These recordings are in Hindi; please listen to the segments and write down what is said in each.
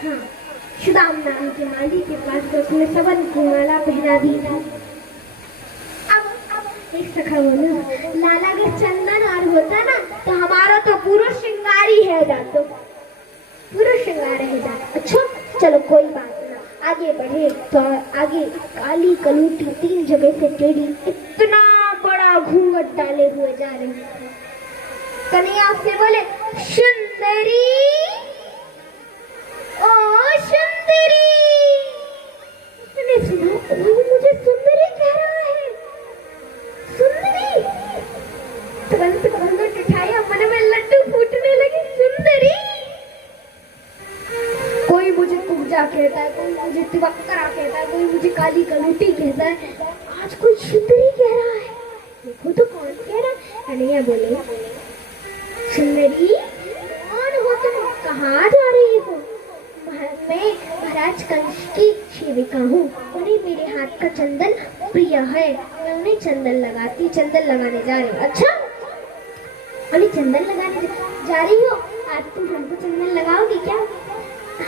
हाँ, सुदाम नाम के माली के पास तो उसने सबन की माला पहना दी थी। अब एक सखा बोला, लाला के चंदन और होता ना तो हमारा तो पूरा श्रृंगार ही है जातो, पूरा श्रृंगार है जातो। अच्छा चलो कोई बात ना, आगे बढ़े तो आगे काली कलूटी 3 जगह से टेढ़ी इतना बड़ा घूंघट डाले हुए जा रही थी। कन्हैया से बोले, सुंदरी ओ सुंदरी। उसने सुना वो मुझे सुंदरी कह रहा है, सुंदरी। तुरंत घूंघट उठाया, मन में लड्डू फूटने लगे। सुंदरी, कोई मुझे कुब्जा कहता है, कोई मुझे तिवक्करा कहता है, कोई मुझे काली कलूटी कहता है, आज कोई सुंदरी कह रहा है। देखो तो कौन कह रहा है। कन्हैया बोले, सुंदरी कौन हो तुम, कहाँ जा रही हो? मैं महाराज कंस की सेविका हूँ, उन्हें मेरे हाथ का चंदन प्रिय है, मैं उन्हें चंदन लगाती, चंदन लगाने जा रही हूँ। अच्छा, उन्हें चंदन लगाने जा रही हो, आज तुम हमको चंदन लगाओगी क्या?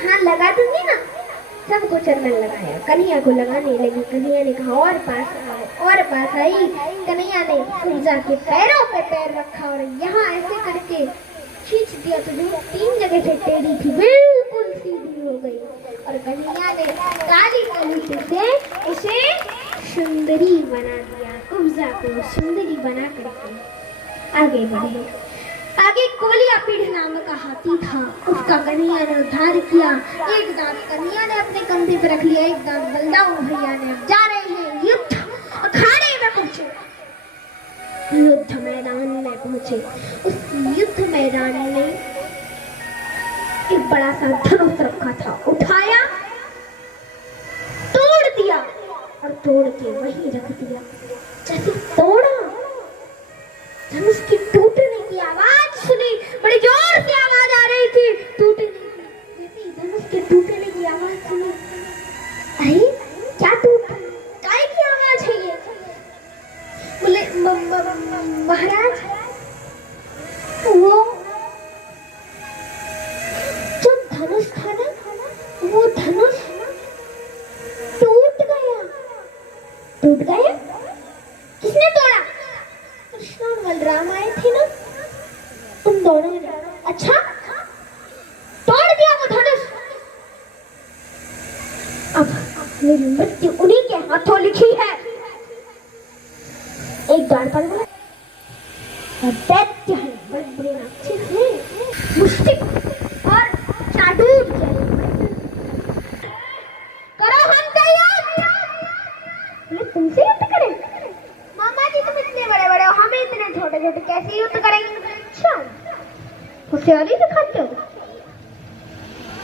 हाँ लगा दूंगी ना। सबको चंदन लगाया, कन्हैया को लगाने लगी। कन्हैया ने कहा और पास आओ, और पास आई। कन्हैया ने पूजा के पैरों पे पैर रखा और यहाँ ऐसे करके खींच दिया तो जो 3 जगह से टेढ़ी थी बिल्कुल सीधी हो गई। और कन्हैया ने काली कलूटी से उसे सुंदरी बना दिया, कुब्जा को सुंदरी बना करके आगे बढ़े। आगे कोलिया पीढ़ नाम का हाथी था, उसका कन्हैया ने उद्धार किया। एक दांत कन्हैया ने अपने कंधे पर रख लिया, एक दांत बलदाऊ भैया ने। अब जा रहे हैं युद्ध अखाड़े में पहुंचे, युद्ध मैदान में पहुंचे। उस युद्ध मैदान में एक बड़ा सा धनुष रखा था, उठाया, तोड़ दिया और तोड़ के वहीं रख दिया। जैसे तोड़ा, धनुष की टूटने की आवाज सुनी, बड़ी जोर से आवाज आ रही थी टूटने की। जैसे धनुष के टूटने की आवाज सुनी, अरे क्या टूट, काय की आवाज है ये? बोले महाराज, वो जो धनुष था ना, वो धनुष टूट गया। टूट गया? किसने तोड़ा? कृष्ण और बलराम आए थे ना, तुम दोनों ने। अच्छा, तोड़ दिया वो धनुष। अब मेरी मृत्यु उन्हीं के हाथों लिखी है। एक द्वारपाल बोला, दैत्य है, बड़े राक्षस है, मुश्किल और चाटूर करो, हम तैयार। बोले तुमसे युद्ध करें? मामा जी तुम इतने बड़े बड़े हो, हमें इतने छोटे छोटे कैसे युद्ध करेंगे? अच्छा, होशियारी दिखाते हो,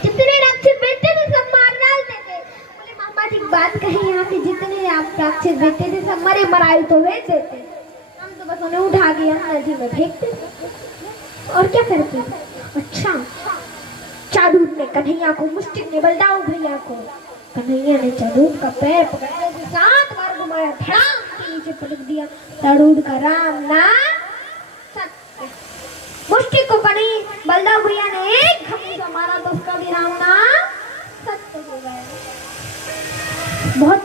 जितने राक्षस बेचते थे सब मार डालते थे। बोले मामा जी बात कही, यहाँ के जितने आप राक्षस बेचते थे सब मरे मराए तो बेच देते, हम तो बस उन्हें उठा के यहाँ नदी में फेंकते और क्या करते। अच्छा, चाडूर ने कन्हैया को, मुश्किल ने बलदाऊ भैया को। कन्हैया ने चाडूर का पैर पकड़ के 7 बार घुमाया, धड़ाम के नीचे पटक दिया। चाडूर का राम नाम सत्य। मुश्किल को कन्हैया बलदाऊ भैया ने एक घपीसा मारा तो उसका भी राम नाम सत्य हो गया। बहुत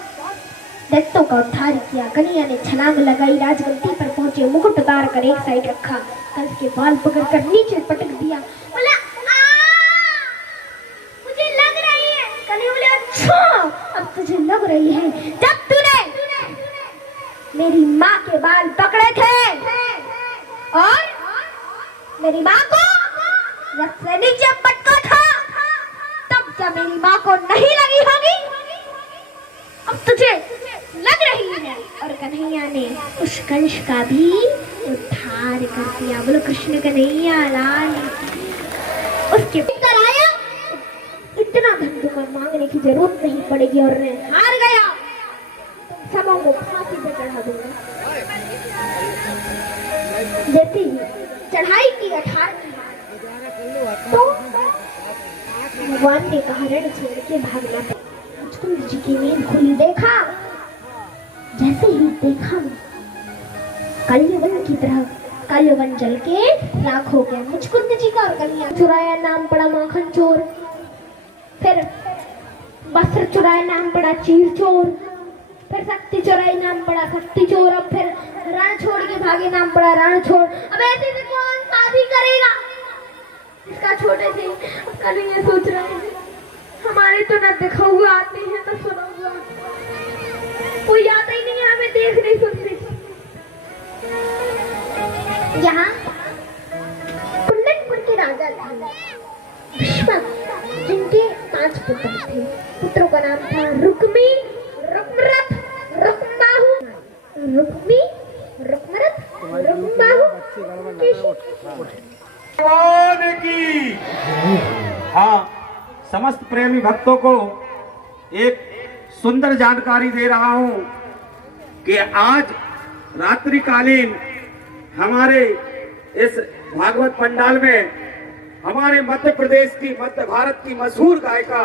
दैत्यों का उद्धार किया। कन्हैया ने छलांग लगाई, राजगद्दी पर पहुंचे, मुकुट उतार कर एक साइड रखा, कंस के बाल पकड़कर नीचे पटक दिया। बोला मुझे लग रही है। कन्हैया बोले अच्छा अब तुझे लग रही है, जब तूने मेरी माँ के बाल पकड़े थे और मेरी माँ को रथ से नीचे पटका था, तब जब मेरी माँ को नहीं लगी होगी, अब तुझे लग रही है। और कन्हैया ने उस कंस का भी उद्धार कर दिया। बोलो कृष्ण कन्हैया लाल। उसके उत्तर आया, इतना धन तुम्हें मांगने की जरूरत नहीं पड़ेगी और मैं हार गया, सबों को फांसी पे चढ़ा दूंगा। जैसे ही चढ़ाई की 18 तो भगवान ने कहा रण छोड़ के भागना। मुचकुंद जी की नींद खुली, देखा, जैसे ही देखा कलियुगन की तरह कलियुगन जल के राख हो गया। मुचकुंद जी का और कन्हैया चुराया, नाम पड़ा माखन चोर। फिर वस्त्र चुराए नाम पड़ा चीर चोर, फिर शक्ति चुराई नाम पड़ा शक्ति चोर, अब फिर रण छोड़ के भागे नाम पड़ा रण छोड़। अब ऐसे से कौन शादी करेगा? इसका छोटे थे अब कल ये सोच रहे हैं हमारे तो न देखा हुआ आते हैं न सुना हुआ, कोई आता ही नहीं है हमें देखने सुनने। यहाँ कुंडनपुर के राजा थे विश्वक, जिनके 5 पुत्र थे। पुत्रों का नाम था रुक्मी, रुक्मरथ, रुक्मबाहु, रुक्मी, रुक्मरथ, रुक्मबाहु, भगवान की। हाँ, समस्त प्रेमी भक्तों को एक सुंदर जानकारी दे रहा हूं कि आज रात्रिकालीन हमारे इस भागवत पंडाल में हमारे मध्य प्रदेश की, मध्य भारत की मशहूर गायिका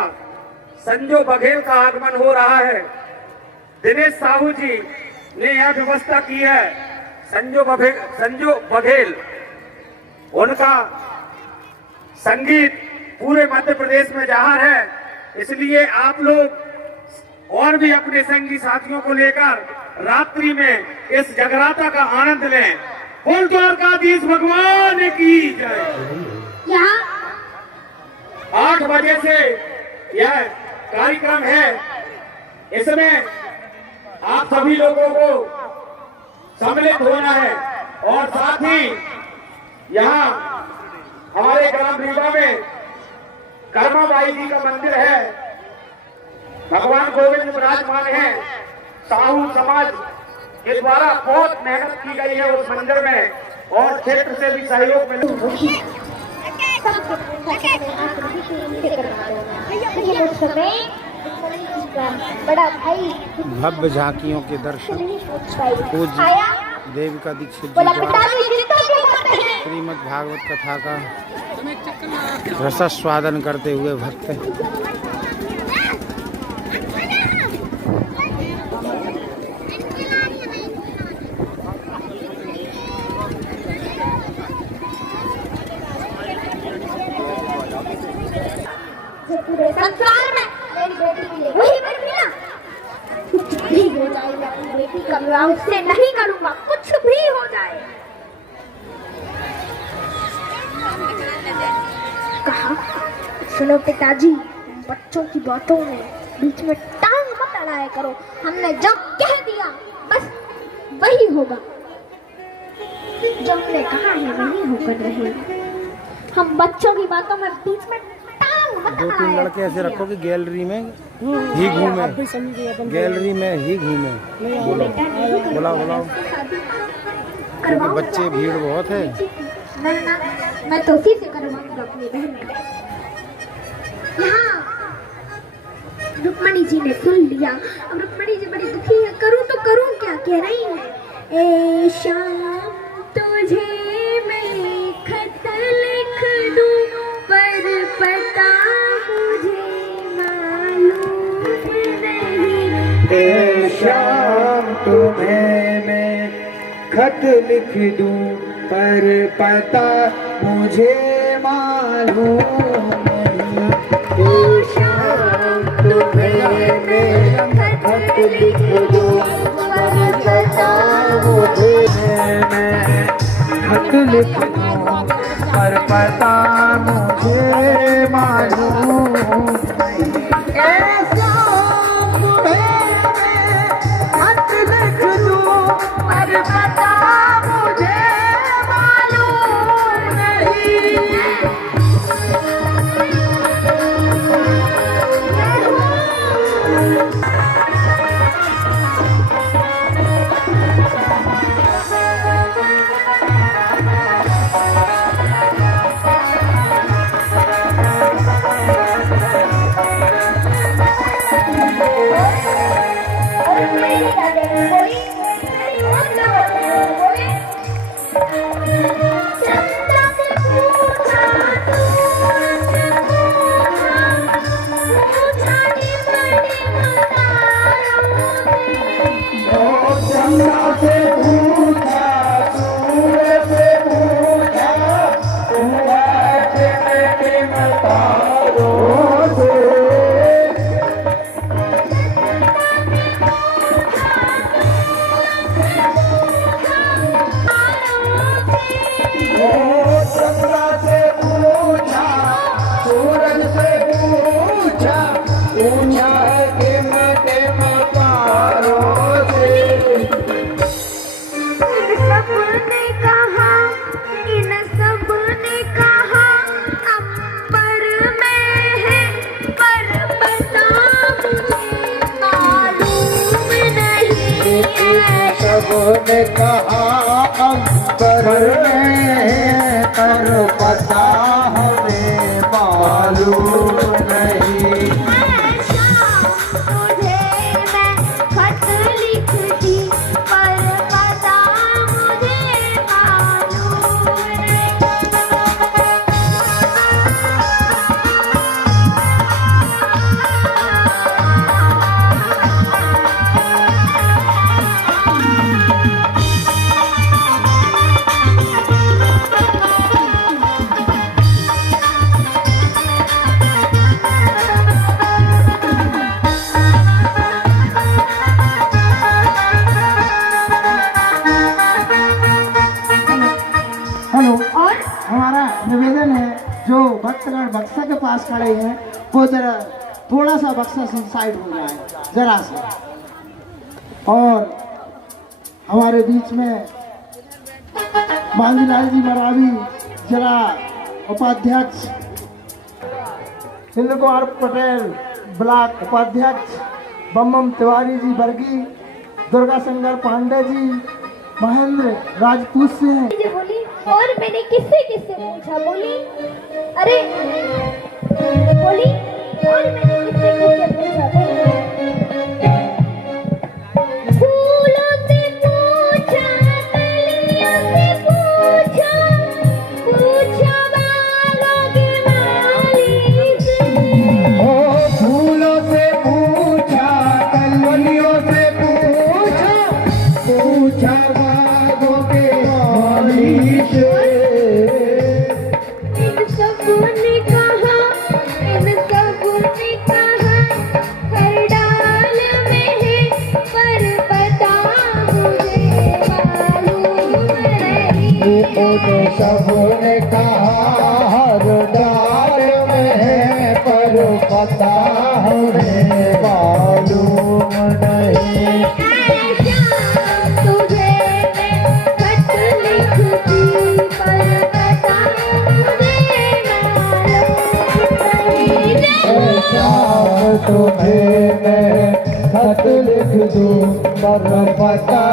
संजो बघेल का आगमन हो रहा है। दिनेश साहू जी ने यह व्यवस्था की है। संजो बघेल, उनका संगीत पूरे मध्य प्रदेश में जाहिर है, इसलिए आप लोग और भी अपने संगी साथियों को लेकर रात्रि में इस जगराता का आनंद लें। बोल द्वारकाधीश भगवान की जय। यहाँ 8 बजे से यह कार्यक्रम है, इसमें आप सभी लोगों को सम्मिलित होना है और साथ ही यहाँ हमारे ग्राम रीवा में कर्माबाई जी का मंदिर है, भगवान गोविंद विराजमान है। साहू समाज के द्वारा बहुत मेहनत की गई है उस मंदिर में और क्षेत्र से भी सहयोग मिला। बड़ा भाई भव्य झांकियों के दर्शन पूज्य देविका दीक्षित जी श्रीमद् भागवत कथा का रसास्वादन करते हुए भक्त संसार में मेरी बेटी के लिए वही बेटी ना, कुछ भी हो जाए मैं अपनी बेटी का विवाह उससे नहीं करूंगा, कुछ भी हो जाए। कहा सुनो पिताजी, बच्चों की बातों में बीच में टांग मत अड़ाया करो, हमने जो कह दिया बस वही होगा, जो हमने कहा है वही होकर रहेगा। हम बच्चों की बातों में बीच में 2-3 लड़के ऐसे रखो कि गैलरी में ही घूमे, गैलरी में ही घूमे। बुलाओ क्योंकि बच्चे भीड़ बहुत है। मैं तो उसी से करवाऊंगा अपनी बहन का। यहाँ रुक्मणी जी ने सुन लिया। अब रुक्मणी जी बड़ी दुखी है, करूं तो करूं क्या, कह रही है ए शाम तुझे मैं खत लिख दूं पर पता मुझे मालूम नहीं। ए शाम तुम्हें मैं खत लिख दूं पर पता मुझे मालूम नहीं। ए शाम तुम्हें मैं खत लिख दूं पर पता मुझे, मैं खत लिख दूं पर पता मुझे मालूम नहीं। ऐसा तुम्हें मैं खत लिख दूं पर पता मुझे मालूम नहीं। सबने कहा अंबर में पर पता हमें मालूम नहीं। तुझे मैं खत लिखती पर पता मुझे मालूम नहीं। हेलो, और हमारा निवेदन है जो भक्तगण बक्सा के पास खड़े हैं वो जरा थोड़ा सा बक्सा से साइड हो जाए, जरा सा। और हमारे बीच में बांजीलाल जी मरावी जिला उपाध्यक्ष, इंद्र कुमार पटेल ब्लॉक उपाध्यक्ष, बम तिवारी जी बर्गी, दुर्गा शंकर पांडे जी, महेंद्र राजपूत से हैं। मुझे बोली और मैंने किससे किससे पूछा, बोली अरे बोली और मैंने किससे किससे पूछा, फूलों से पूछा, कलियों से पूछा, पूछा बागों के माली से। ओ फूलों से पूछा, कलियों से पूछा, पूछा बागों के माली से। इन सबने कहा, इन सबने कहा, हर डाल में है पर पता मुझे मालूम नहीं। तो सबने कहा हर डाल में है पर पता हमें मालूम नहीं। ऐसा तुझे मैं खत लिखती पर पता मुझे मालूम नहीं। शाम तुम्हें मैं खत लिख दूं पर पता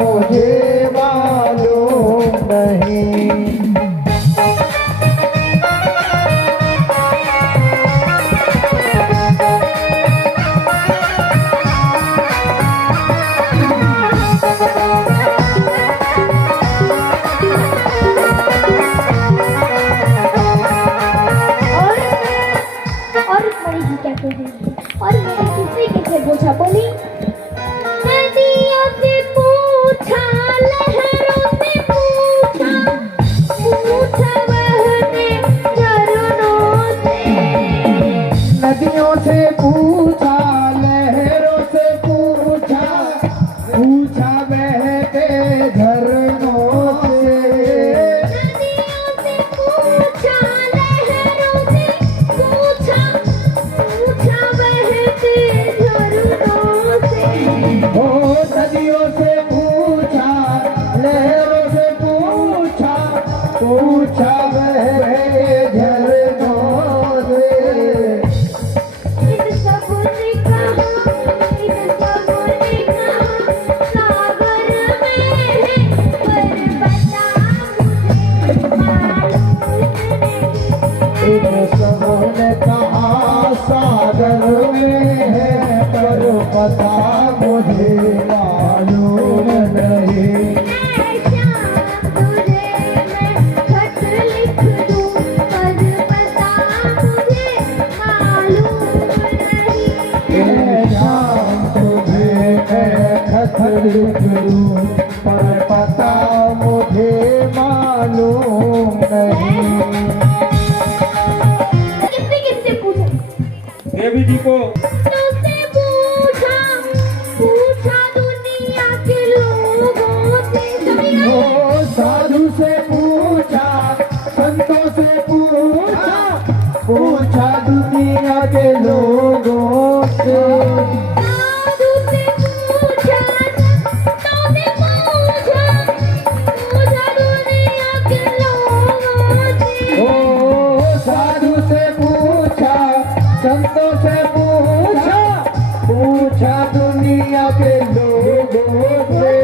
मुझे मालूम नहीं। और बड़ी जी क्या कह रही थी, और मैंने किससे किससे पूछा, बोली नदियों से पूछा, लहरों से पूछा, पूछा बहते झरनों से। नदियों से पूछा, लहरों से पूछा, पूछा बहते झरनों से। नदियों से पूछा, लहरों से पूछा, पूछा बहते झरनों से। ओ नदियों से पूछा, लहरों से पूछा, पूछा बहते झरनों से। इन सबने कहा, इन सबने कहा, सागर में है पर पता मुझे मालूम नहीं। इन सबने कहा सागर में है पर पता मुझे मालूम नहीं। ऐसा तुझे मैं खत लिख दूं पर पता मुझे मालूम नहीं। ए शाम तुम्हें मैं खत लिख दूं पर पता मुझे मालूम नहीं। किससे किससे पूछा, देवी जी को तुझसे पूछा, पूछा दुनिया के लोगों से। ओ साधु से पूछा, संतों से पूछा, पूछा दुनिया के लोगों से। साधु से पूछा, संतों से पूछा, पूछा दुनिया के लोगों से। ओ साधु से पूछा, संतों से पूछा, पूछा दुनिया के लोगों से।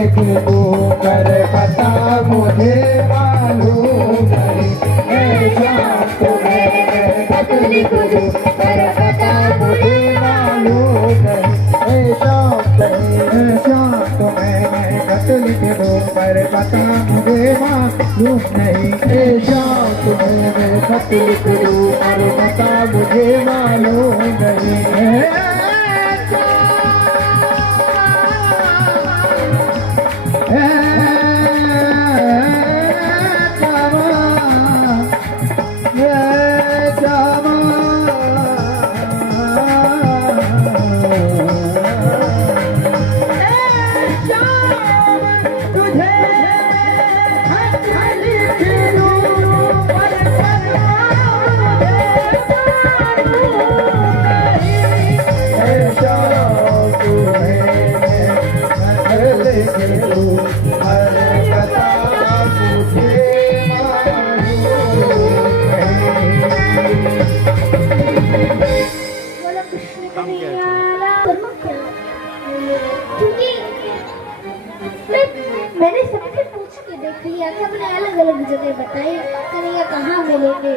लिख दूं पर पता मुझे मालूम नहीं, ऐसा तुम्हें खत लिख दूं पर पता मुझे मालूम नहीं, ऐसा तुम्हें मैं खत लिख दूं पर पता मुझे मालूम नहीं, ऐसा तुम्हें मैं खत लिख दूं पर पता मुझे मालूम नहीं। मैंने सबसे पूछ के देख लिया, सबने अलग अलग जगह बताई, कन्हैया कहाँ मिलेंगे।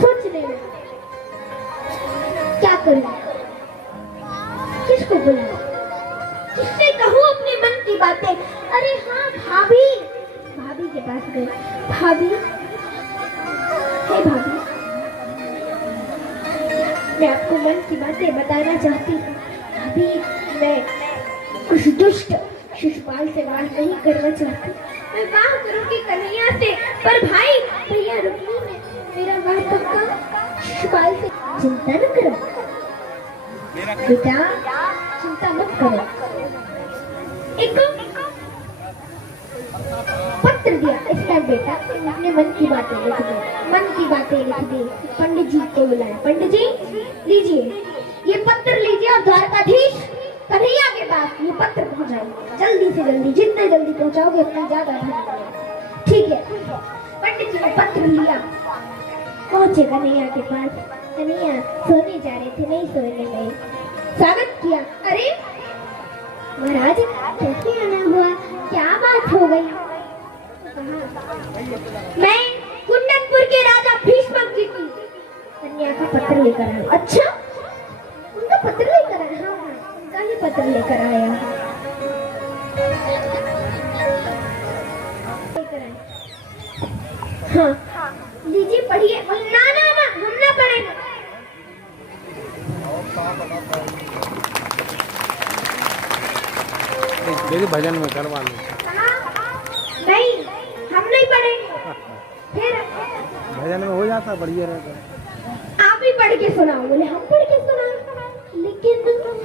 सोचने में क्या करूं, किसको बुलाऊं, किससे कहूँ अपने मन की बातें। अरे हाँ, भाभी, भाभी के पास गए। भाभी, हे भाभी, मैं आपको मन की बातें बताना चाहती हूँ। भाभी, मैं कुछ दुष्ट शिशुपाल से वार नहीं करना चाहती, मैं वाह करूंगी कन्हैया से। पर भाई, भैया रुकनी, मेरा वाह पक्का शिशुपाल से। चिंता न करो बेटा, चिंता मत करो। एक पत्र दिया, इसका बेटा अपने मन की बातें लिख दे, मन की बातें लिख दे। पंडित जी को बुलाए। पंडित जी, लीजिए ये पत्र लीजिए और द्वारकाधीश कन्हैया के पास ये पत्र पहुंचाइए, जल्दी से जल्दी, जितने जल्दी पहुंचाओगे उतना ज्यादा धन्यवाद। ठीक है। पंडित जी ने पत्र लिया, पहुंचे कन्हैया के पास। कन्हैया सोने जा रहे थे, नहीं सोने गए। स्वागत किया। अरे महाराज, कैसे आना हुआ, क्या बात हो गई? मैं कुंदनपुर के राजा भीष्मक जी की कन्या का पत्र लेकर आया। अच्छा, उनका पत्र लेकर आया? हाँ, उनका ही पत्र लेकर आया। हाँ, लीजिए पढ़िए। ना ना ना, हम ना पढ़ेंगे। मेरे भजन में करवा लो। नहीं, हम नहीं पढ़ेंगे। फिर भजन में हो जाता, बढ़िया रहता। आप ही पढ़ के सुनाओ। बोले हम पढ़ के सुनाओ, लेकिन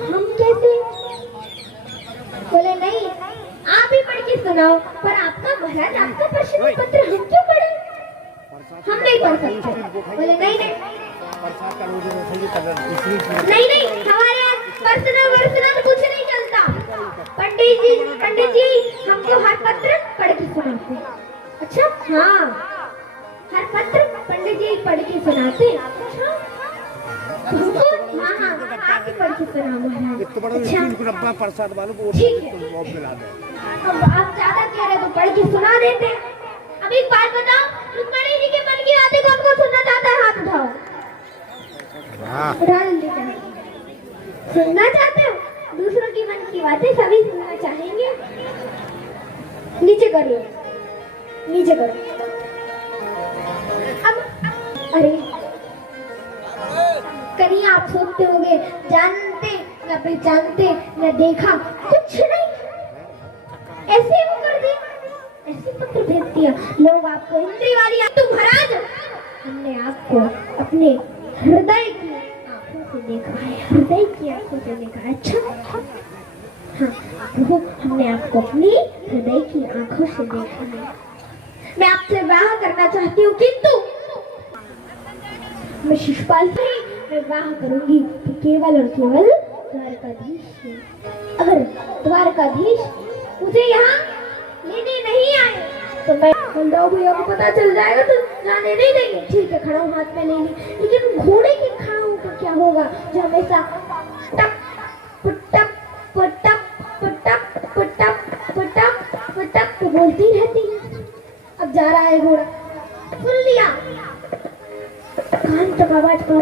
हम कैसे? बोले नहीं, आप ही पढ़ के सुनाओ। पर आपका महाराज, आपका प्रश्न पत्र हम क्यों पढ़े? हम नहीं पढ़ सकते। बोले नहीं नहीं नहीं नहीं, हमारे यहाँ पर्सनल कुछ नहीं चलता। पंडित जी हमको हर पत्र पढ़ के सुनाते। अच्छा, हाँ, हर पत्र पंडित जी पढ़ के सुनाते। अच्छा, हमको, हाँ हाँ, आप ही पढ़ के सुनाओ महाराज। अच्छा, ठीक है। अब आप ज्यादा कह रहे तो पढ़ के सुना देते। अब एक बात बताओ, रुक्मणी जी के मन की बातें कौन कौन सुनना चाहता है? हाथ उठाओ। उठा लीजिए। सुनना चाहते हो? दूसरों की मन की बातें सभी सुनना चाहेंगे। नीचे करो, नीचे करो। अब अरे कन्हैया, आप सोचते होंगे जानते न पहचानते न देखा, कुछ नहीं, ऐसे वो कर दिया, ऐसे पत्र भेज दिया। लोग आपको इंद्री वाली, तुम महाराज, हमने आपको अपने हृदय की आंखों से देखा है, हृदय की आंखों से देखा है। अच्छा, हाँ, वो हमने आपको अपनी हृदय की आंखों से देखा है। मैं आपसे विवाह करना चाहती हूँ, किंतु मैं शिशुपाल से मैं विवाह करूंगी कि केवल और केवल द्वारकाधीश से। अगर द्वारकाधीश मुझे यहाँ लेने नहीं आए तो मैं बलराव भैया को पता चल जाएगा तो जाने नहीं देंगे। ठीक है, खड़ाऊ हाथ में ले ली, लेकिन घोड़े के खड़ाऊ का क्या होगा जो हमेशा टप पुटप पुटप पुटप पुटप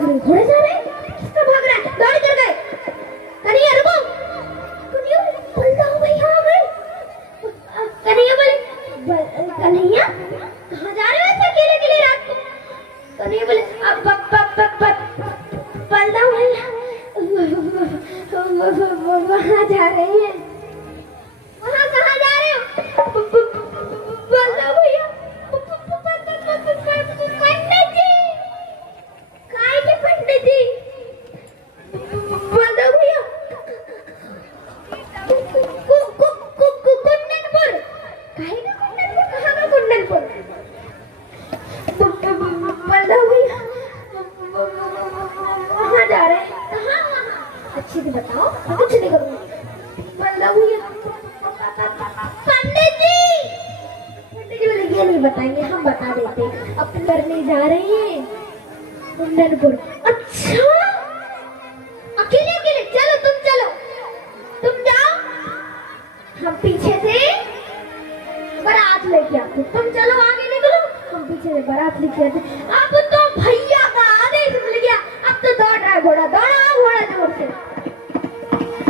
रहे घोड़े जा रहे हैं, किसका भाग रहा है, दौड़ कर गए। कन्हैया रुको, कन्हैया बलदाऊ भैया आ गए। कन्हैया बोले कन्हैया कहाँ जा रहे हो ऐसे अकेले अकेले रात को? कन्हैया बोले बलदाऊ भैया वहाँ जा रहे हैं। वहाँ कहाँ जा रहे हो? बलदाऊ भैया पंडित जी, काय के पंडित जी? बलदाऊ भैया कुंदनपुर, काहे का कुंदनपुर, कहाँ का कुंदनपुर? बलदाऊ भैया वहाँ जा रहे हैं, कहाँ वहाँ? अच्छे से बताओ, कुछ नहीं करूँगी। बलदाऊ भैया पंडित जी बोले ये नहीं बताएंगे, हम बता देते, अपने करने जा रहे हैं कुंदनपुर। अच्छा अकेले अकेले, चलो तुम जाओ, हम पीछे से बारात लेके आते, तुम चलो आगे निकलो, हम पीछे से बारात लेके आते। अब तो भैया का आदेश मिल गया, अब तो दौड़ रहा है घोड़ा, दौड़ा घोड़ा जोर से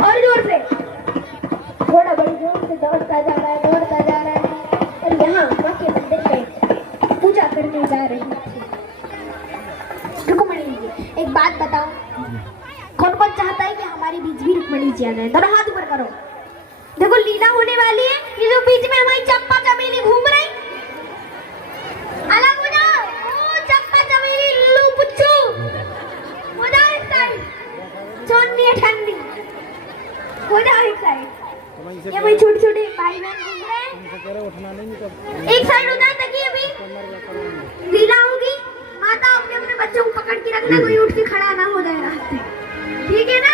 और जोर से, घोड़ा बड़ी जोर से दौड़ता जा रहा है, दौड़ता जा रहा है। और यहाँ माँ के मंदिर में पूजा करने जा रही थी। रुक्मणी जी, एक बात बताओ, कौन कौन चाहता है कि हमारे बीच भी रुक्मणी जी आ जाए? दोनों हाथ ऊपर करो। देखो लीला होने वाली है, ये जो बीच में हमारी चंपा चमेली घूम रही, अलग हो जाओ। ओ चंपा चमेली लुल्लू पुच्चू, हो जाओ एक साइड, चोन्नी ठंडी, हो जाओ एक साइड। ये भाई छोटे छोटे भाई बहन घूम रहे हैं, एक साइड हो जाए ताकि अभी लीला होगी। माता अपने अपने बच्चों को पकड़ के रखना, कोई उठ के खड़ा ना हो जाए रास्ते, ठीक है ना?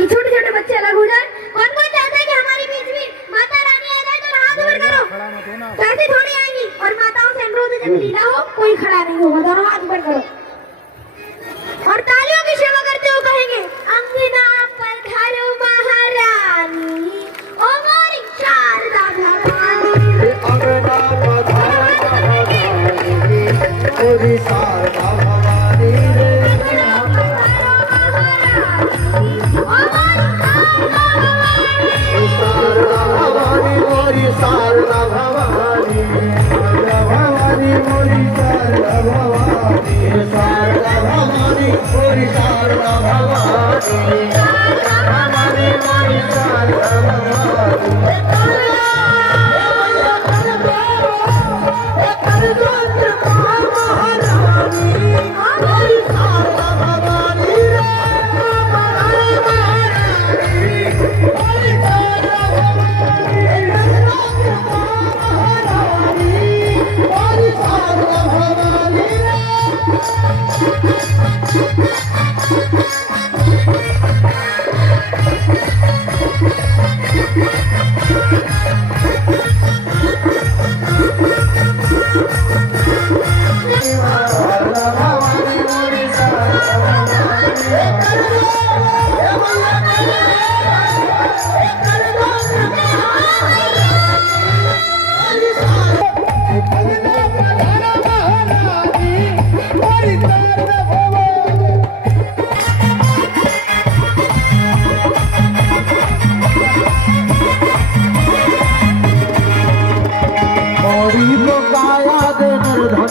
ये छोटे छोटे बच्चे अलग हो जाए। कौन कौन चाहता है कि हमारे बीच में माता रानी आ जाए? तो हाथ ऊपर करो। कैसे थोड़ी आएंगी, और माताओं से अनुरोध है जब लीला हो कोई खड़ा नहीं होगा, दोनों हाथ ऊपर करो और तालियों की सेवा करते हुए कहेंगे, अंगना पधारो महारानी, ओ मोरी शारदा भवानी, अंगना पधारो महारानी, मोरी शारदा भवानी रे। शारदा भवानी मोरी शारदा भवानी, भवानी मोरी शारदा भवानी, शारदा भवानी मोरी शारदा भवानी, भवानी मोरी शारदा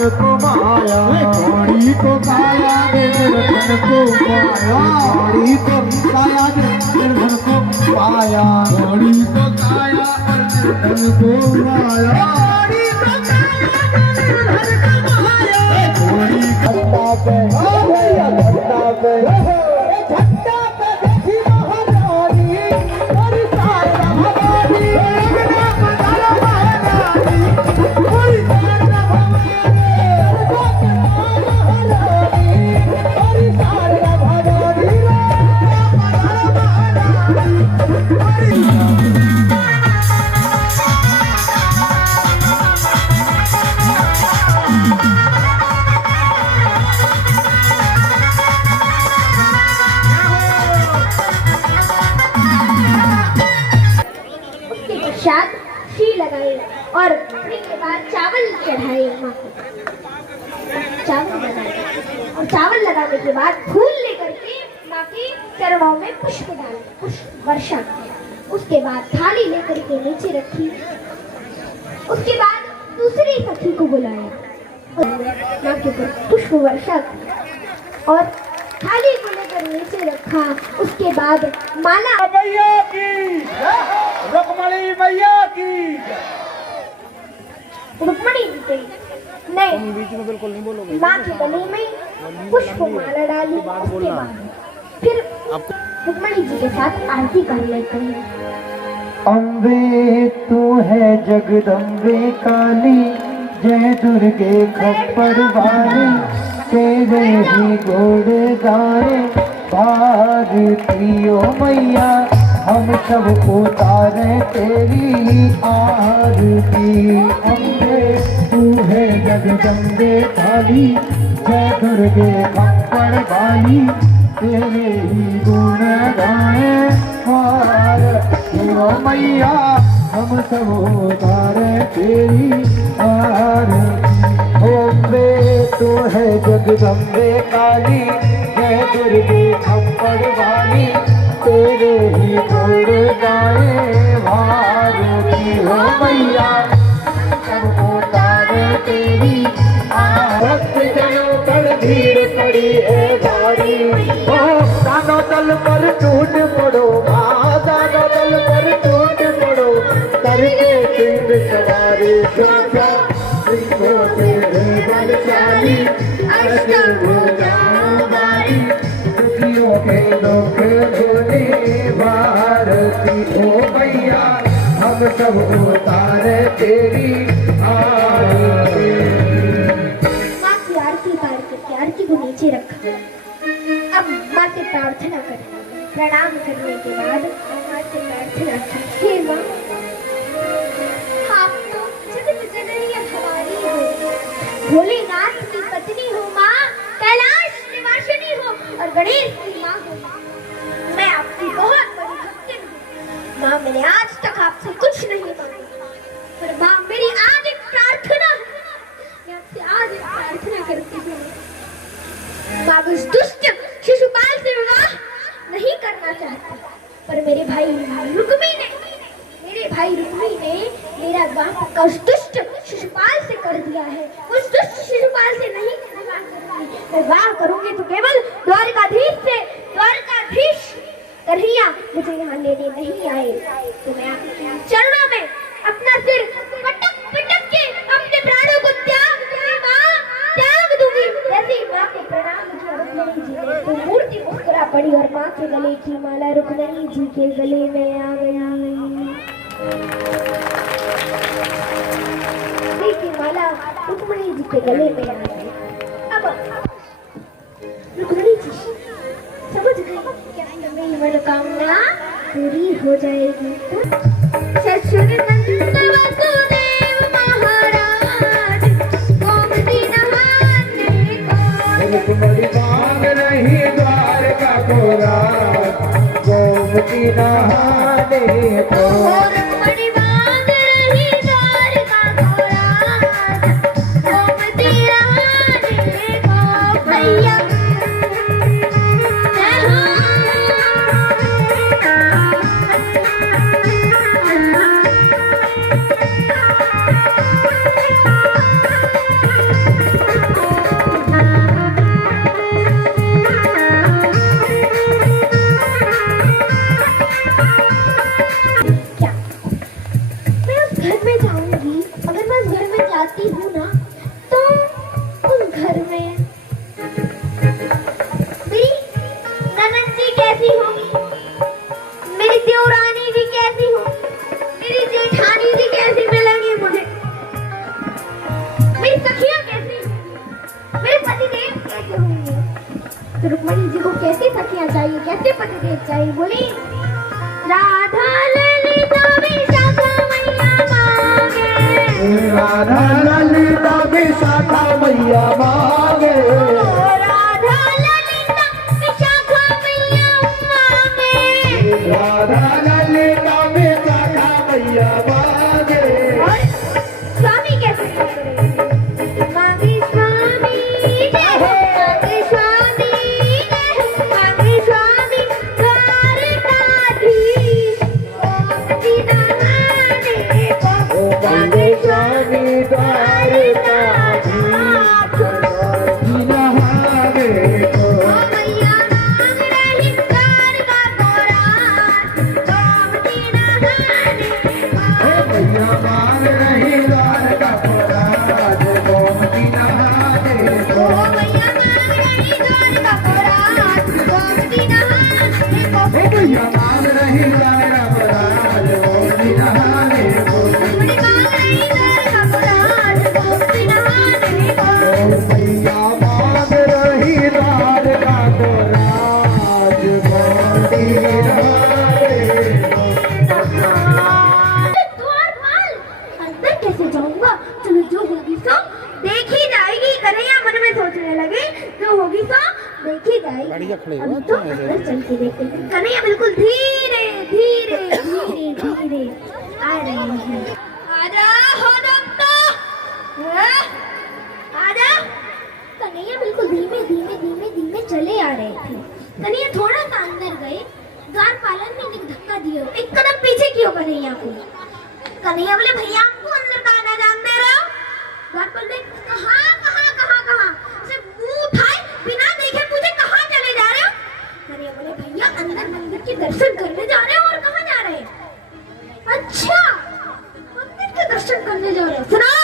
को माया, कौड़ी को काया दे निर्धन को पाया, कौड़ी को काया दे निर्धन को पाया, कौड़ी को काया और निर्धन को माया, कौड़ी को काया निर्धन को माया, कौड़ी घट्टा पे भैया घट्टा पे देखी महारानी और शारदा भवानी, अंगना पधारो महारानी और शारदा भवानी, पश्चात श्री लगाए और के बाद चावल चढ़ाए माँ को। चावल चावल लगाने के बाद फूल लेकर के माँ के चरणों में पुष्प डाले, पुष्प वर्षा किया। उसके बाद थाली लेकर के नीचे रखी। उसके बाद दूसरी सखी को बुलाया, माँ के ऊपर पुष्प वर्षा की और थाली को लेकर नीचे रखा। उसके बाद माला मैया की, रुक्मणी मैया की। रुक्मणी जी के नहीं, तुम बीच में बिल्कुल नहीं बोलोगे। माँ के गले में पुष्प माला डाली। उसके बाद फिर रुक्मणी जी के साथ आरती कर लेते हैं। अम्बे तू है जगदम्बे काली, जय दुर्गे खप्पर वाली, तेरे ही गोड़ गाए भारती ओ मैया, हम सब उतारे तेरी आरती। अम्बे तू है जगदम्बे काली, जय दुर्गे खप्पर वाली, तेरे ही गुण गाए भारती ओ मैया, हम सब उतारे तेरी आरती। अम्बे तू है जगदम्बे काली, जय दुर्गे खप्पर वाली, तेरे ही गुण गाए भारती हो मैया, सब उतारे तेरी भक्त जनों पर भीड़ पड़ी है भारी, ओ दानों दल पर टूट पड़ो, दानों दल पर टूट पड़ो, करके सिंह सवारी सोचा सिंहों से बलशाली, अष्टम भुजाधारी, दुखियों के दुख धोने भारती हो मैया, हम सब उतारे तेरी आरती। माँ की आरती उतार करके आरती को नीचे रखा। अब माँ से प्रार्थना करें। प्रणाम करने के बाद माँ से प्रार्थना की, हे माँ, आप तो जगत जननी हमारी हो, भोलेनाथ की पत्नी हो माँ, कैलाश निवासिनी हो और गणेश की माँ हो। मैं आपकी बहुत बड़ी भक्तन हूँ माँ। मैंने आज तक आपसे कुछ नहीं मांगा, पर माँ मेरी आज एक प्रार्थना है, मैं आपसे आज एक प्रार्थना करती हूँ। माँ उस दुष्ट शिशुपाल से विवाह नहीं करना चाहती, पर मेरे भाई रुक्मी ने मेरा विवाह उस दुष्ट शिशुपाल से कर दिया है। उस दुष्ट शिशुपाल से नहीं विवाह करूंगी, मैं विवाह करूंगी तो केवल द्वारकाधीश से। द्वारकाधीश कन्हैया मुझे यहाँ लेने नहीं आए, तो मैं आपके चरणों में अपना सिर पटक पटक के अपने प्राणों को त्याग दूंगी। जैसे ही माँ को प्रणाम किया रुक्मणी जी ने, तो मूर्ति मुस्कुरा पड़ी और माँ के गले की माला रुक्मणी जी के गले में आ गई। की माला रुक्मणी जी के गले में आ गई। अब रुक्मणी जी समझ गई कि अब मेरी मनोकामना पूरी हो जाएगी। ससुर नंद वसुदेव महाराज गोमती नहाने को, रुक्मणी मांग रही द्वारका को राज, गोमती नहाने को। रुक्मणी मांग रही द्वारका को राज, गोमती नहाने को। भैया रुक्मणी जी को कैसे सखियां चाहिए, कैसे पतिदेव चाहिए? बोली राधा ललिता विशाखा मैया मांगे, राधा ललिता विशाखा मैया मांगे, राधा ललिता विशाखा मैया मांगे, राधा ललिता विशाखा मैया मांगे। और स्वामी कैसे मांगे? मांगे स्वामी जय हो, मांगे स्वामी जो होगी तो देखी जाएगी। बढ़िया खड़े हो अब तो तुम ऐसे। अंदर चल के देखते हैं। कन्हैया बिल्कुल धीरे धीरे धीरे धीरे आ रहे हैं। आजा हो दत्ता, आजा। कन्हैया बिल्कुल धीमे धीमे धीमे धीमे चले आ रहे थे। कन्हैया थोड़ा सा अंदर गए, द्वारपालन ने एक धक्का दिया, एक कदम पीछे किया कन्हैया को। कन्हैया बोले भैया आपको अंदर कहाँ ना जान दे रहा? द्वारपाल ने कहाँ कहाँ कहाँ कहाँ सिर्फ मुंह उठाए बिना देखे मुझे कहाँ चले जा रहे हो? कन्हैया बोले भैया अंदर मंदिर के दर्शन करने जा रहे हो। और कहाँ जा रहे हैं? अच्छा मंदिर के दर्शन करने जा रहे हो। सुनो,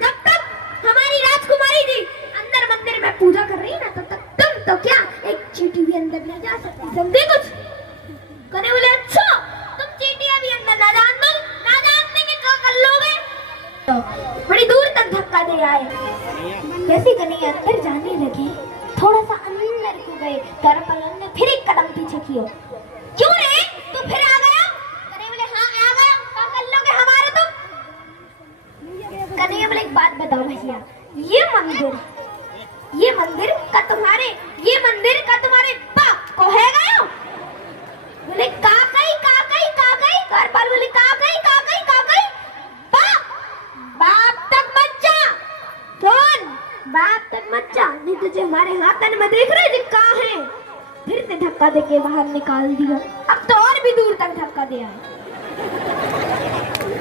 जब तक हमारी राजकुमारी जी अंदर मंदिर में पूजा कर रही है ना तब तक तुम तो क्या एक चींटी भी अंदर नहीं जा सकती, समझे कुछ? कन्हैया बोले अच्छा तुम चींटियां भी अंदर ना जानने के क्या कर लोगे? तो बड़ी दूर तक धक्का दे आए। जैसे कन्हैया अंदर जाने लगे, थोड़ा सा अंदर को गए, द्वारपाल ने फिर एक कदम पीछे किया। क्यों रे तू फिर आ गया? कन्हैया बोले हाँ आ गया, क्या कर लोगे हमारे तुम? कन्हैया बोले एक बात बताओ भैया, ये मंदिर का तुम्हारे बाप को है गया? बोले काकई द्वारपाल बोले काकई बाप तक बच्चा सुन, बाप तक बच्चा नहीं तुझे हमारे हाथन में देख रहे कहाँ है? फिर से धक्का दे के बाहर निकाल दिया। अब तो और भी दूर तक धक्का दिया है।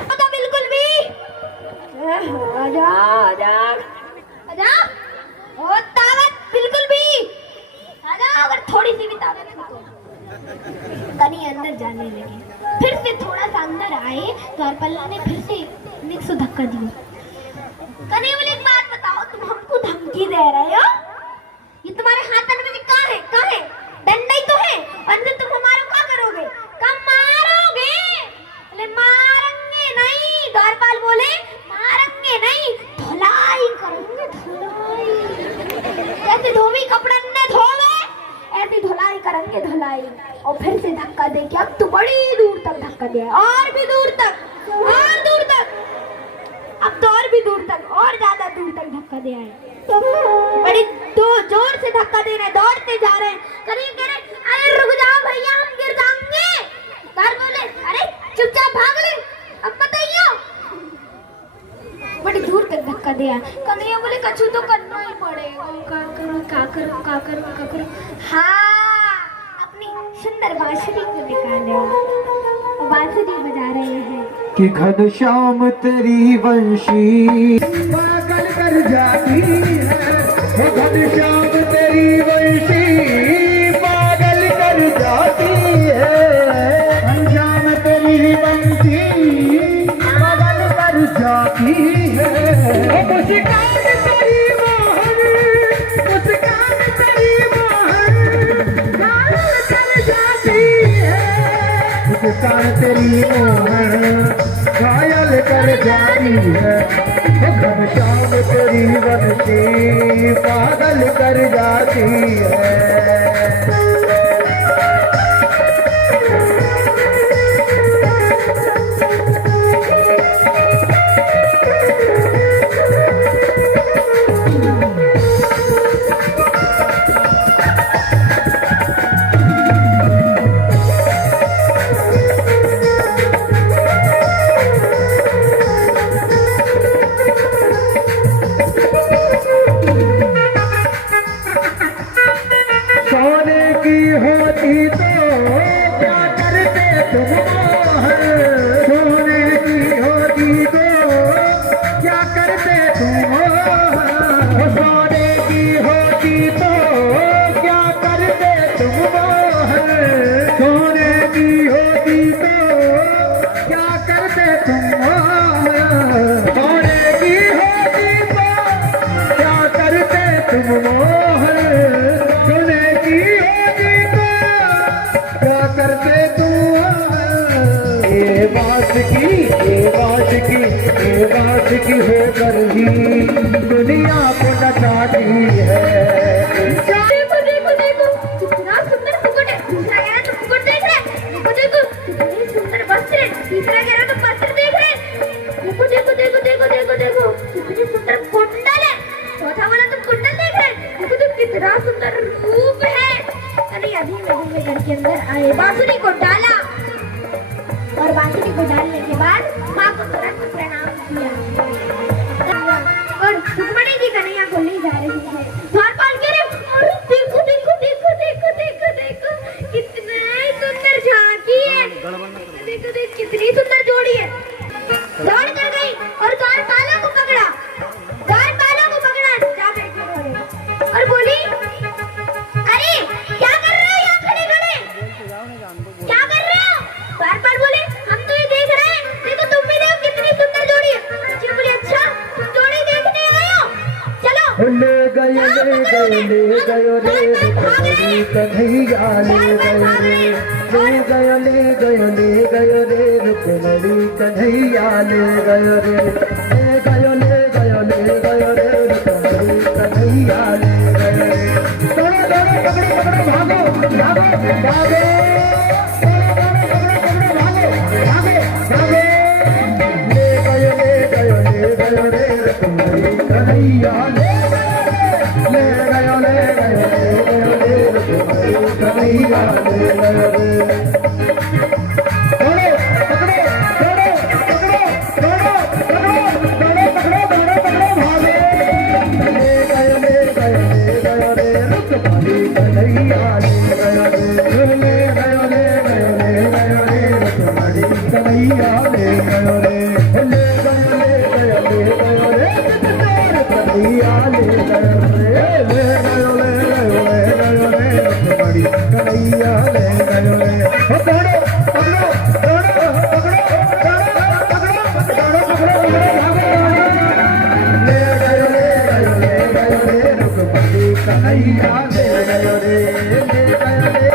तो बिल्कुल भी आजा ओ ताकत बिल्कुल भी आजा, अगर थोड़ी सी भी ताकत हो तो। कन्हैया अंदर जाने लगे, फिर से थोड़ा सा अंदर आए, द्वारपाल ने फिर से एक से धक्का दिया। कन्हैया बोले एक बात बताओ, तुम हमको धमकी दे रहे हो? ये तुम्हारे हाथन में कहाँ है? डंडा ही तो है, अंदर तुम हमारे क्या करोगे? कब मारोगे? बोले मारेंगे नहीं। द्वारपाल बोले मारेंगे नहीं, धुलाई करेंगे, धुलाई। जैसे धोबी कपड़ा न धोवे ऐसी धुलाई करेंगे, धुलाई। और फिर से धक्का दे के अब तो बड़ी दूर तक धक्का दिया, और भी दूर तक, अब तो और भी दूर तक, और ज्यादा दूर तक धक्का दिया है। बड़ी जोर से धक्का दे रहे, दौड़ते जा रहे हैं। कह रहे अरे रुक जाओ भैया हम गिर जाएंगे। कार बोले अरे चुपचाप भाग ले, अब बताइयो। बड़ी दूर तक धक्का दिया। कन्हैया बोले कछु तो करना ही पड़ेगा, क्या करो। हाँ, अपनी सुंदर बांसुरी को निकाले, बांसुरी बजा रहे हैं कि घनश्याम तेरी वंशी पागल कर जाती है। घनश्याम तेरी वंशी पागल कर जाती है। घनश्याम तेरी वंशी पागल कर जाती है। मुस्कान तेरी मोहन, मुस्कान तेरी मोहन पागल कर जाती है। मुस्कान तेरी मोहन घायल कर जाती है। घनश्याम तेरी वंशी पागल कर जाती है। की होकर ही दुनिया को नचाती है। देखो कितना सुंदर मुकुट है। दूसरा कह रहा तो मुकुट देख रहे, देखो कितनी सुंदर वस्त्र है। तीसरा कह रहा तो वस्त्र देख रहे, देखो कितनी सुंदर कुंडल है। चौथा वाला तो कुंडल देख रहे, देखो सुंदर रूप है। कन्हैया धीमे धीमे घर के अंदर आए, बांसुरी को डाला और बांसुरी को डालने के बाद माँ को तुरंत प्रणाम किया और रुक्मणी जी कन्हैया को ले जा रही है। द्वारपाल कह रहे अरे देखो देखो देखो देखो देखो देखो कितनी सुंदर झांकी है, देखो देखो कितनी सुंदर जोड़ी है। दौड़ कर गई और द्वारपालों को पकड़ा, द्वारपालों को पकड़ा जा बैठे बोले और बोली अरे क्या कर रहे हो यहाँ खड़े खड़े, क्या कर रहे हो? द्वारपाल बोले हम तो ये देख रहे हैं, देखो तुम भी देखो कितनी सुंदर जोड़ी है। जी बोले अच्छा तुम जोड़ी देखने आए हो, चलो ले गयो रे रुक्मणी कन्हैया ले गयो रे रुक्मणी कन्हैया ले गयो रे, ले गयो रे रुक्मणी कन्हैया ले गयो रे। दोनों दोनों पकड़ो पकड़ो भागो भागो भागो, कन्हैया ले गयो कन्हैया ले गयो रे। दोनों पकड़ो दोनों पकड़ो दोनों पकड़ो दोनों पकड़ो दोनों पकड़ो भागे, ले गयो रे रुक्मणी कन्हैया ले गयो रे, ले गयो रे रुक्मणी कन्हैया ले गयो रे, ले गयो रे कन्हैया ले गयो रे, ले गयो रे रुक्मणी कन्हैया ले गयो रे। ओ दोनों पकड़ो दोनों पकड़ो दोनों पकड़ो दोनों पकड़ो ले गयो रे रुक्मणी कन्हैया ले गयो रे, ले गयो रे।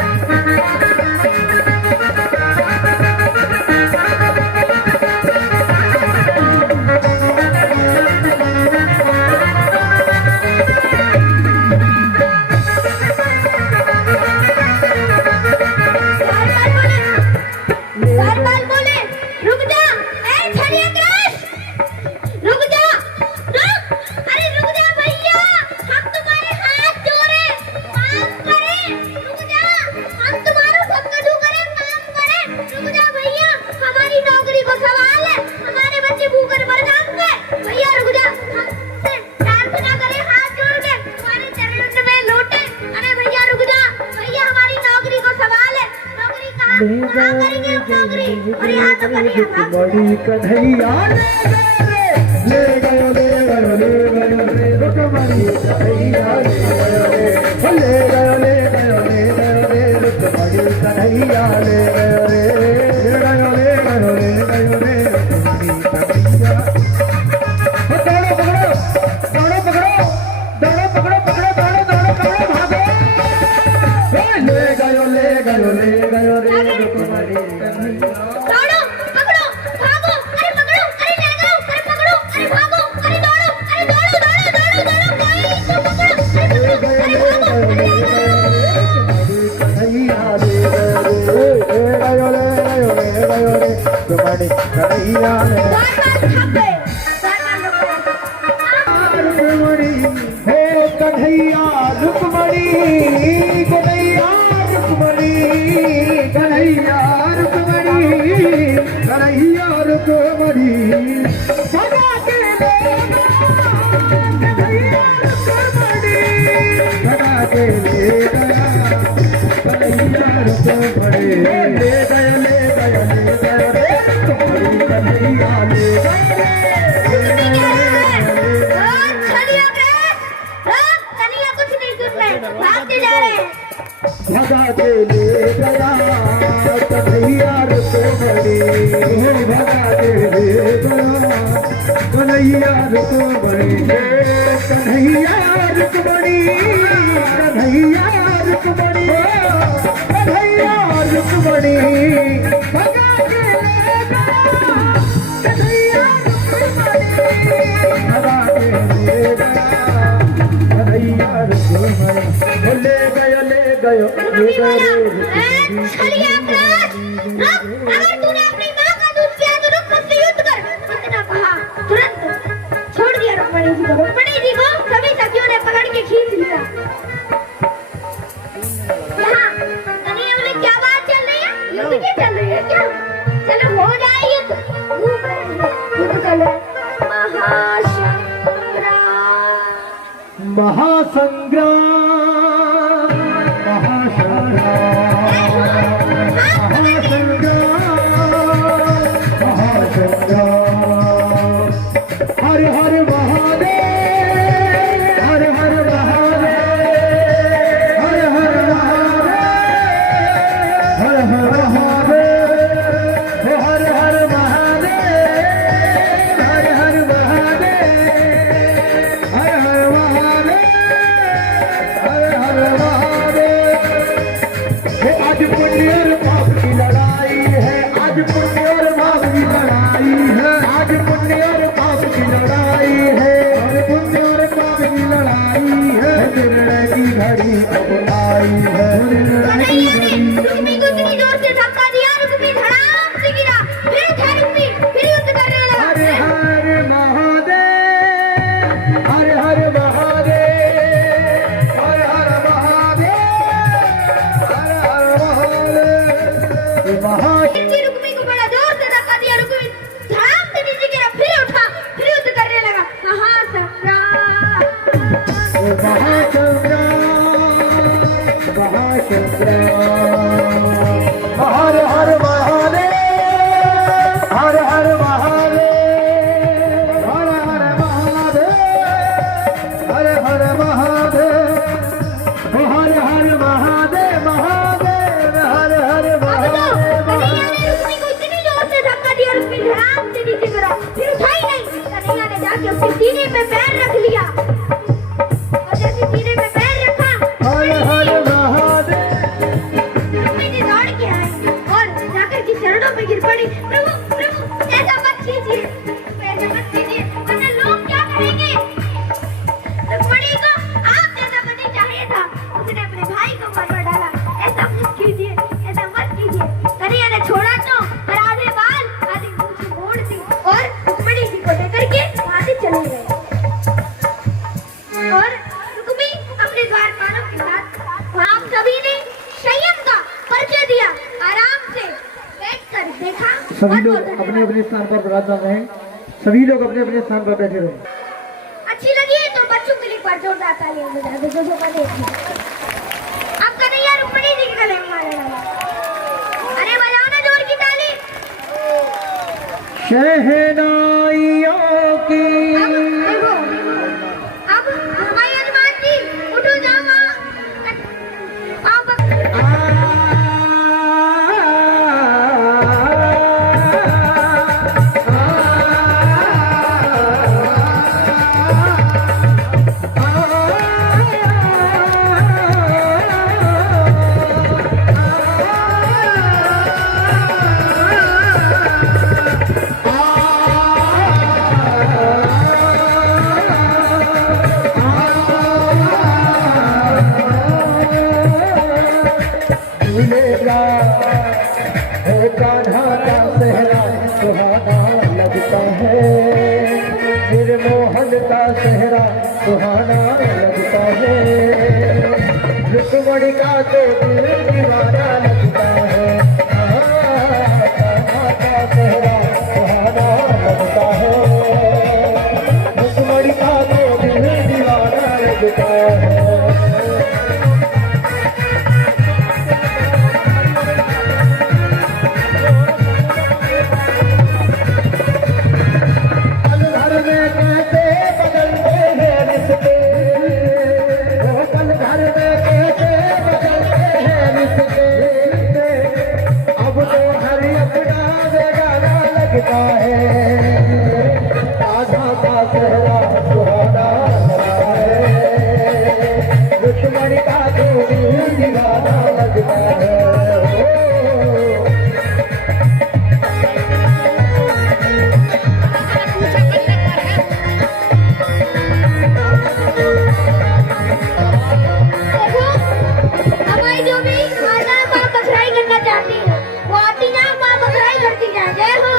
द्वारपाल बोले रुक जा, ए छड़ियाग्रस रुक जा, रुक, अरे रुक जा भैया, हम तुम्हारे हाथ जोड़े काम करें, रुक जा, हम तुम्हारा भक्कड़ू करें काम करें, रुक जा भैया, हमारी नौकरी को सवाल है, हमारे बच्चे भूखे मर जाएंगे, भैया रुक जा, हमसे प्रार्थना करें हाथ जोड़ के तुम्हारे चरणों में लौटे, अरे भैया रुक जा, भैया हमारी नौकरी को सवाल है, नौकरी कहाँ करेंगे हम नौकरी, और यहाँ तो कन्हैया रुक्मणी कन्हैया ले गयो रे रुक्मणी कन्हैया ले गयो रे, ले गयो रे रुक्मणी कन्हैया ले गयो रे, ले गयो रे रुक्मणी कन्हैया। दोनों पकड़ो दोनों पकड़ो दोनों पकड़ो पकड़ो दोनों दोनों पकड़ो भागो, ले गयो रे रुक्मणी कन्हैया। दौड़ो पकड़ो भागो, अरे पकड़ो अरे ले जाओ, अरे पकड़ो अरे भागो, अरे दौड़ो अरे दौड़ो दौड़ो दौड़ो दौड़ो कोई तो पकड़ो, अरे पकड़ो अरे भागो, अरे ले जाओ। कन्हैया ले गयो रे रुक्मणी कन्हैया ले। द्वारपाल थक गए, द्वारपाल रुक्मणी हे कन्हैया रुक्मणी कन्हैया रुक्मणी कन्हैया रुक्मणी कन्हैया रुक्मणी भगा के ले कन्हैया रुक्मणी भगा के ले कन्हैया रुक्मणी, ले गयो रे रुक्मणी कन्हैया ले कन्हैया कुछ नहीं सुन रहे, भागते जा रहे हैं। भगा के ले गया कन्हैया रुक्मणी, भगा के ले गया कन्हैया रुक्मणी, कन्हैया रुक्मणी कन्हैया रुक्मणी कन्हैया रुक्मणी भगा के ले गया कन्हैया रुक्मणी, भगा के ले गया कन्हैया रुक्मणी, ले गयो मम्मी बोला, छड़ियाग्रस, रुक, अगर तूने अपनी माँ का दूध पिया तो रुक, मुझसे युद्ध कर, इतना कहा, तुरंत छोड़ दिया रुक्मणी जी को सभी सखियों ने पकड़ के खींच लिया। महासंग्राम हर हर महादेव हर हर महादेव हर हर महादेव हर हर महादेव हर हर महादेव हर हर महादेव हर हर महादेव हर हर महादेव आज पुण्य और पाप की लड़ाई है आज पुण्य और पाप की लड़ाई है आज पुण्य और पाप की लड़ाई है आज पुण्य और पाप की लड़ाई है निर्णय की घड़ी अब आई है निर्णय की घड़ी रुक्मी को इतनी जोर से धक्का दिया, रुक्मी धड़ाम से गिरा, फिर उठा रुक्मी, फिर युद्ध करने लगा। हर हर महादेव हर हर महादेव हर हर महादेव हर हर महादेव फिर रुक्मी को बड़ा जोर से धक्का दिया, रुक्मी धड़ाम से नीचे गिरा, फिर उठा, फिर युद्ध करने लगा। महासंग्राम हर हर महादेव हर हर महादेव हर हर महादेव हर हर महादेव हर हर महादेव महादेव हर हर अब तो महादेव कन्हैया ने रुक्मी को इतनी जोर से धक्का दिया, रुक्मी धड़ाम से नीचे गिरा, फिर उठा ही नहीं। कन्हैया ने जाके उसके सीने पे पैर रख लिया, और जैसे सीने पे पैर रखा, हर हर महादेव रुक्मी जी दौड़ के आई और जाकर के चरणों पे गिर पड़ी। प्रभु प्रभु ऐसा मत कीजिए, ऐसा मत कीजिए, वरना लोग क्या कहेंगे। रुक्मणी को आप जैसा पति चाहिए था, उसने अपने भाई को मार डाला। ऐसा मत कीजिए, ऐसा मत कीजिए। कन्हैया ने छोड़ा तो और आधे बाल आधे मूंछ मोड़ दी और रुक्मणी जी को लेकर के वहां से चले गए। और रुक्मी अपने द्वारपालों के साथ आप सभी ने संयम का परिचय दिया, आराम से बैठकर देखा। सभी और लोग बोलते अपने रहे। अपने स्थान पर विराजमान रहें सभी लोग अपने अपने स्थान पर बैठे रहें अच्छी लगी तो बच्चों के लिए एक बार जोरदार तालियां बजा दो जो का देखिए। अब कन्हैया रुक्मणी जी के गले में मारने लगा। अरे बजाओ ना जोर की ताली। शहनाइयों की अब देखो, अब हमारे यजमान जी उठो जाओ वहाँ। पाँव पकड़- झूलेगा हो कान्हा का सहरा सुहाना लगता है निर्मोहन का सहरा सुहाना लगता है रुक्मणी का तो दिल दीवाना लगता है कान्हा का सहरा सुहाना लगता है रुक्मणी का तो दिल दीवाना लगता है पल भर में कैसे बदलते हैं रिश्ते पल भर में कैसे बदलते हैं रिश्ते अब तो हर अपना बेगाना लगता है आधा का सहरा सुहाना लगता है दुश्मन का तो दिल दीवाना लगता है देखो, हमारी जो भी माता माँ बखराई करना चाहती है वो आती जाए, माँ बखराई करती जाए। जय हो।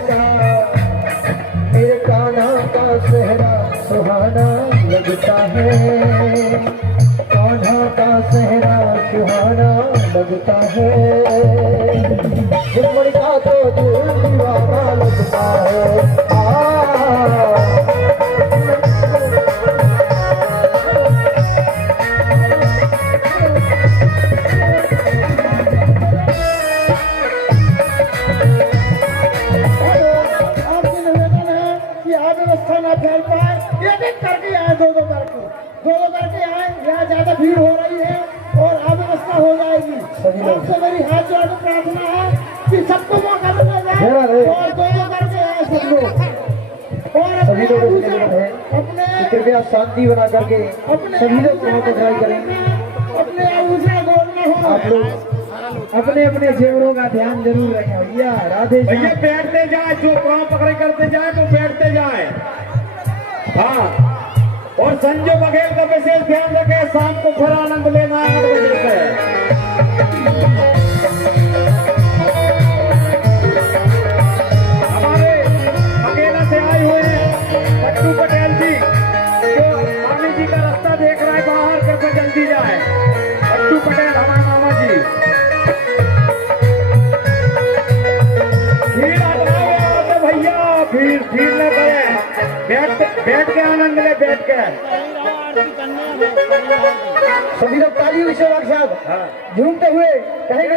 का मेरे कान्हा का सेहरा सुहाना लगता है, कान्हा का सेहरा सुहाना लगता है, झुमर का तो दिल दीवाना लगता है। व्यवस्था ना फैल पाए, एक एक करके आए, दो दो करके आए। यहाँ ज्यादा भीड़ हो रही है और अव्यवस्था हो जाएगी। सबसे मेरी हाथ जोड़ के प्रार्थना है कि सबको मौका मिला जाए और दो दो करके आए सब लोग। और सभी लोग अपने कृपया शांति बना करके सभी लोग ट्राई करें। अपने दूसरा बोलना हो, आप लोग अपने अपने जेवरों का ध्यान जरूर रखें भैया। राधे भैया बैठते जाए, जो पाँव पकड़े करते जाए तो बैठते जाए। हाँ, और संजय बघेल का विशेष ध्यान रखें, शाम को फिर आनंद लेना है 8 बजे से। हमारे अकेला से आए हुए हैं पट्टू पटेल जी, जो स्वामी जी का रास्ता देख रहा है बाहर, कृपया जल्दी जाए। पट्टू पटेल हमारे मामा जी। भैया भीड़ न करें, बैठ के आनंद ले, बैठ के। सभी लोग ताली हुई साहब झूमते हुए कहेंगे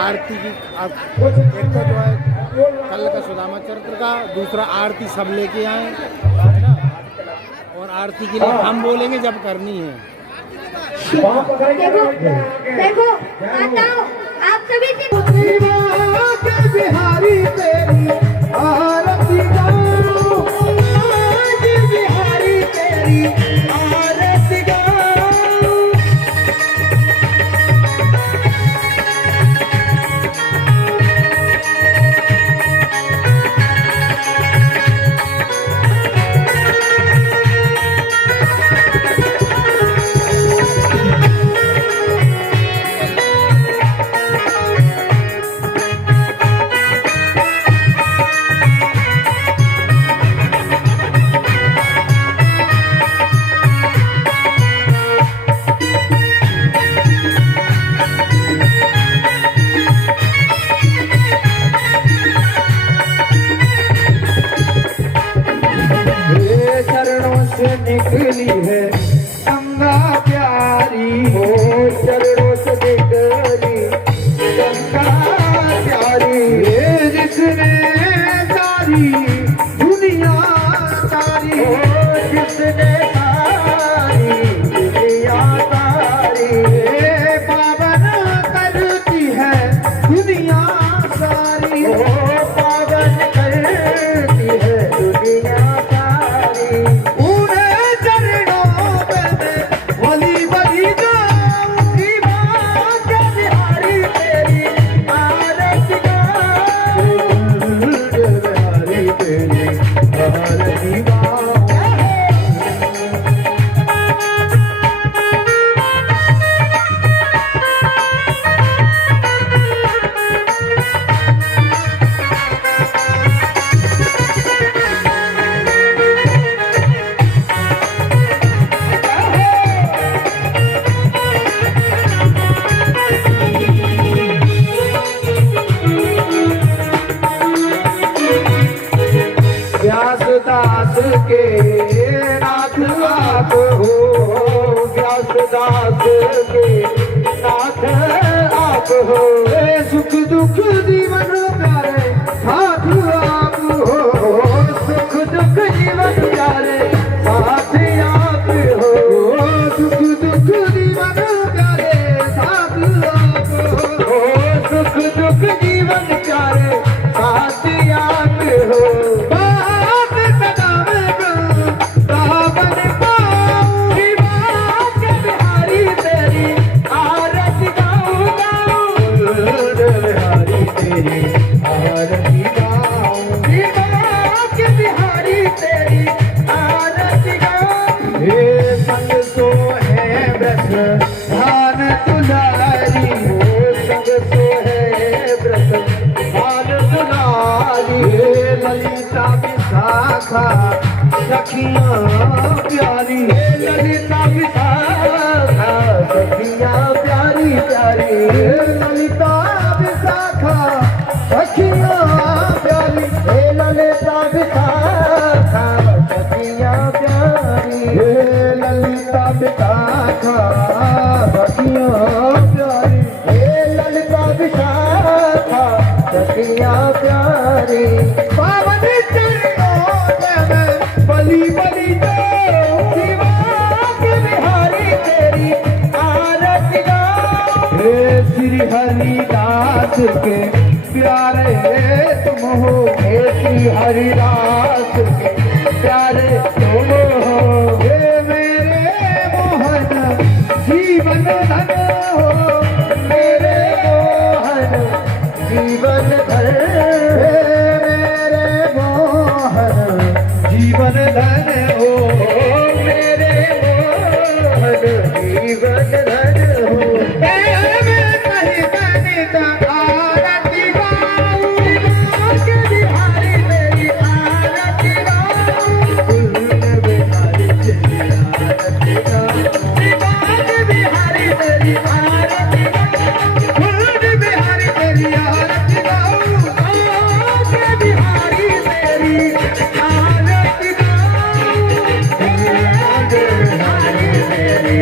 आरती की एक तो जो है कल का सुदामा चरित्र का, दूसरा आरती सब लेके आए है ना, और आरती के लिए हम बोलेंगे जब करनी है। देखो देखो माताओं, आप सभी से बिहारी तेरी आरती गाऊं, बिहारी तेरी आरती गाऊं। दुनिया सारी पागल करती है दुनिया सारी उन्हें चरणों पे भली भली जाऊंगी मां के बिहारी तेरी आरती गाऊं बिहारी तेरी आरती गाऊं व्यासदास के नाथ आप हो व्यासदास के नाथ आप हो सुख दुख जीवन प्यारे साथ आप हो सुख दुख जीवन प्यारे साथ आप हो सुख दुख जीवन प्यारे साथ आप हो सुख दुख जीवन प्यारे साथ आप हो धान तुलारी हो संग सो है व्रत धान तुलारी ललिता विशाखा सखियां प्यारी ललिता विशाखा सखियां प्यारी प्यारी ललिता विशाखा सखियां प्यारी ललिता विशाखा सखियां प्यारी ललिता विशाखा सखियां प्यारी ललिता विशाखा सखियां प्यारी पावन चरणों में बलि बलि जाऊं शिवा के बिहारी तेरी आरती गाऊं हे श्री हरिदास के प्यारे तुम हो हे श्री हरिदास के प्यारे तुम हो हे मेरे मोहन जीवन धन हो मेरे मोहन जीवन धन मेरे मोहन जीवन धन हो मेरे मोहन जीवन धन हो कहीं गणित आरती गाऊं के बिहारी मेरी आरती गाऊं बिहारी तेरी आरती गाऊं बिहारी तेरी आरती गाऊं बिहारी तेरी आरती गाऊं के बिहारी तेरी आरती गाऊं बिहारी तेरी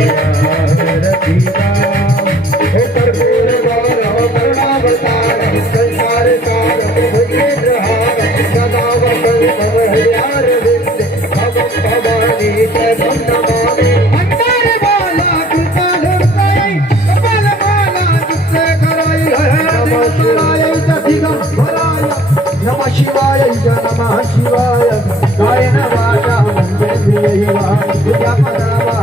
आरती गाऊं हे कर्पूर गौरव करुणावतार संसार सार भुजगेन्द्रहार सदा वदन तव हृदयार विंद भवं भवानी तवं नमामि भंडार वाला कृपाल हृदय कपाल वाला जिससे कराई है नमः शिवाय जधिगम भराय नमः शिवाय नमः शिवाय गायन वाचा मंदिरवा विद्या पदावा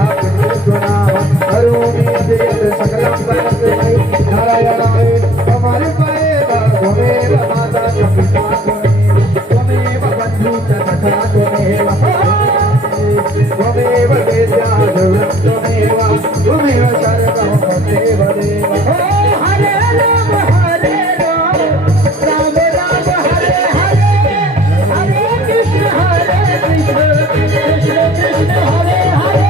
गुणावा करोमि अद्वैत सकलम परस्मै नारायणाय हमारे पाएगा त्वमेव माता च पिता त्वमेव बन्धु च सखा त्वमेव त्वमेव वेद्या त्वमेव त्वमेव सर्वं तदेव देव हरे राम राम राम हरे हरे हरे कृष्ण कृष्ण कृष्ण हरे हरे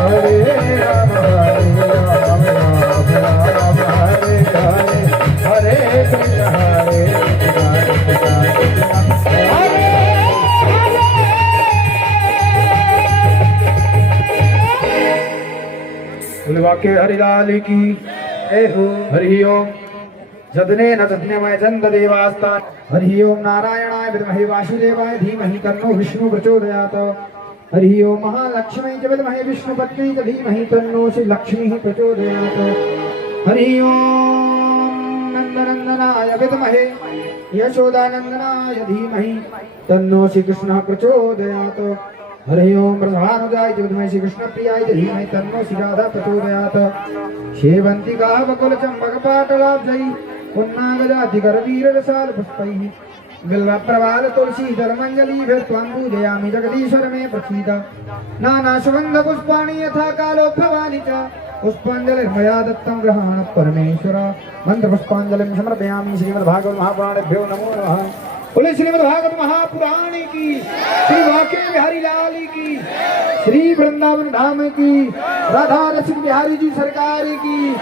हरे राम राम राम हरे हरे हरे कृष्ण हरे वाक्य हरिलाल की हरि ओम जदने न तज्ञमय चंद देवास्तान हरि ओम नारायणाय विद्महे वासुदेवाय धीमहि तन्नो विष्णु प्रचोदयात् हरि ओम महालक्ष्मी च विद्महे विष्णुपत्नी च धीमहि तन्नो श्री लक्ष्मी प्रचोदयात् हरि ओम नंदनंदनाय विद्महे यशोदानंदनाय धीमहि तन्नो श्री कृष्णः प्रचोदयात्। हरि ओम प्रधानुजाय विद्महे श्री कृष्ण प्रियाय धीमहि तन्नो श्री राधा प्रचोदयात्। शेवंतिका बकुल चंपक पाटलाब्जै पुन्नागजाति करवीर रसाल पुष्पैः बिल्व प्रवाल तुलसी धर्मंजलि त्वं पूजयामि जगदीश्वर मे प्रसीद। नाना सुगंध पुष्पाणि यथा कालोद्भवानि च पुष्पांजलिर्मया दत्तं गृहाण परमेश्वर। मंत्र पुष्पांजलिं समर्पयामि। श्रीमद्भागवत महापुराणेभ्यो नमो नमः। बोले श्रीमद्भागवत महापुराण की, श्री वाक्य बिहारी लाल की, श्री वृंदावन धाम की, राधा रसिक बिहारी जी सरकार की।